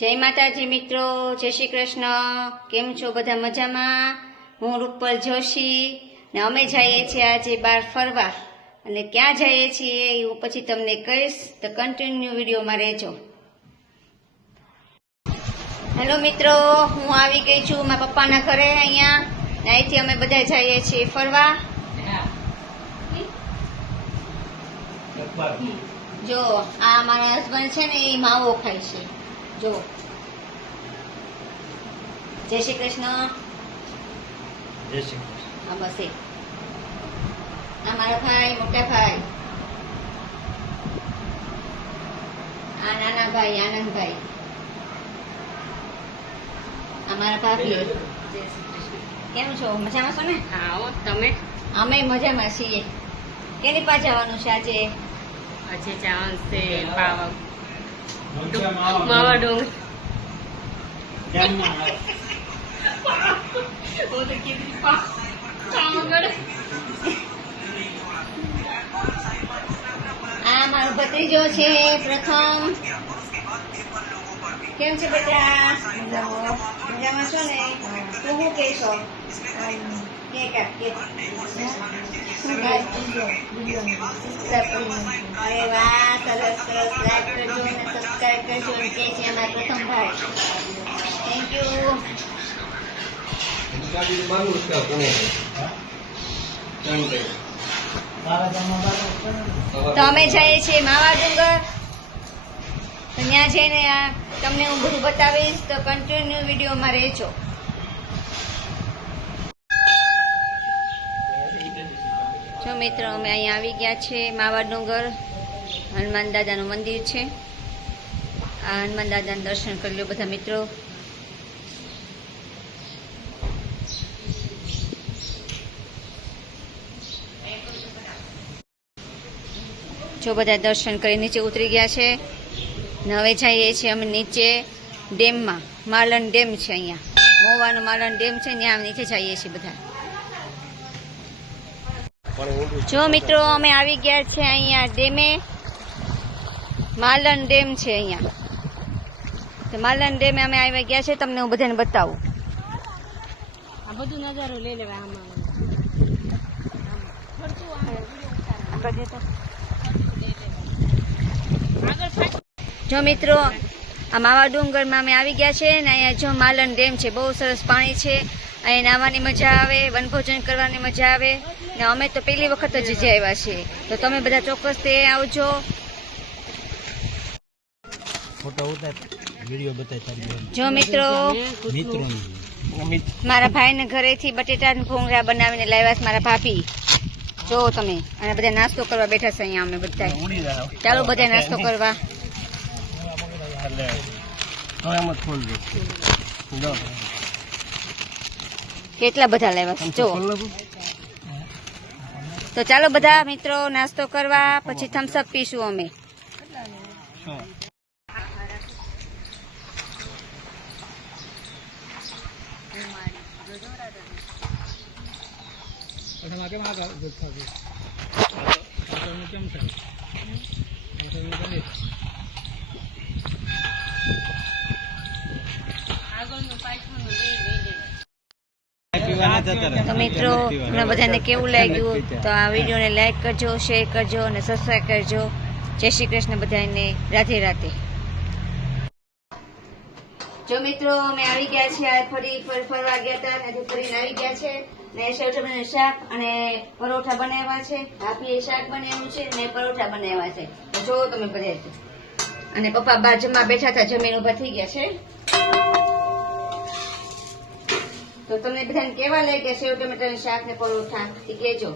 જય માતાજી મિત્રો, જય શ્રી કૃષ્ણ। કેમ છો બધા મજામાં? હું રૂપલ જોશી ને અમે જઈએ છીએ આજે બહાર ફરવા અને ક્યાં જઈએ છીએ એ હું પછી તમને કહીશ, તો કન્ટિન્યુ વિડીયોમાં રહેજો। હેલો મિત્રો, હું આવી ગઈ છું મારા પપ્પાના ઘરે અહીંયા, અહીંથી અમે બધા જઈએ છીએ ફરવા। જો આ મારા હસબન્ડ છે ને એ માવો ખાય છે, જો। જય શ્રી કૃષ્ણ। જય શ્રી કૃષ્ણ। હા બસ એ આ મારા ભાઈ, મોટા ભાઈ, આ નાના ભાઈ આનંદભાઈ, આ મારા ભાભી। જય શ્રી કૃષ્ણ। કેમ છો? મજામાં છો ને? હા, તમે? અમે મજામાં છીએ। કેની પાસે જવાનું છે આજે? આજે જવાનું છે માવા ડુંગર। હું તો કીધી પાવાગઢ। આ મારો ભત્રીજો છે પ્રથમ। કેમ છે બેટા? મજામાં છો ને? તું શું કહેશો? કે અરે વાહ, સરસ સરસ। લાઈક કરજો અને સબસ્ક્રાઇબ કરજો અને કે છે અમારા પ્રથમ ભાઈ। Thank you. તો અમે જઈએ છીએ માવા ડુંગર, તો ત્યાં જઈને તમને હું બધું બતાવીશ, તો કન્ટિન્યુ વિડીયોમાં રહેજો। જો મિત્રો, અમે અહીંયા આવી ગયા છે માવા ડુંગર, હનુમાન દાદાનું મંદિર છે। આ હનુમાન દાદાના દર્શન કરી લો બધા મિત્રો। જો બધા દર્શન કરી નીચે ઉતરી ગયા છે ને હવે જઈએ છીએ અમે નીચે ડેમમાં। માલણ ડેમ છે અહીંયા, મોવાનો માલણ ડેમ છે, ત્યાં નીચે જઈએ છીએ બધા। જો મિત્રો, અમે આવી ગયા છે અહીંયા ડેમે, માલણ ડેમ છે અહીંયા। તો માલણ ડેમે અમે આવી ગયા છે, તમને હું બધાને બતાવું। આ બધું નજારો લઈ લેવા આમાં। જો મિત્રો, આ માવા ડુંગરમાં અમે આવી ગયા છે ને અહીંયા જો માલણ ડેમ છે, બહુ સરસ પાણી છે, અહીંયા નાહવાની મજા આવે, વનભોજન કરવાની મજા આવે ને અમે તો પહેલી વખત જ જઈ આવ્યા છીએ, તો તમે બધા ચોક્કસ તે આવજો। જો મિત્રો, મારા ભાઈને ઘરેથી બટેટાના ભૂંગળા બનાવીને લાવ્યા છે મારા ભાભી, જો તમે। અને બધા નાસ્તો કરવા બેઠા છે અહીંયા અમે બધા। ચાલો બધા નાસ્તો કરવા। કેટલા બધા લાવ્યા છે જો। તો ચાલો બધા મિત્રો નાસ્તો કરવા, પછી થમ્સઅપ પીશું અમે। તો મિત્રો, તમને બધાને કેવું લાગ્યું? તો આ વિડીયોને લાઈક કરજો, શેર કરજો અને સબસ્ક્રાઈબ કરજો। જય શ્રી કૃષ્ણ બધાને, રાધે રાધે। જો મિત્રો, અમે આવી ગયા છીએ, ફરી ફરવા ગયા હતા ત્યાંથી ફરીને આવી ગયા છે ને સેવ ટમેટાનું શાક અને પરોઠા બનાવ્યા છે। ભાભીએ શાક બનાવ્યું છે ને પરોઠા બનાવ્યા છે, તો જો તમે બધા। અને પપ્પા બહાર જમવા બેઠા હતા, જમીન ઉભા થઈ ગયા છે। તો તમને બધાને કેવા લાગ્યા સેવ ટમેટાનું શાક ને પરોઠા એ કહેજો।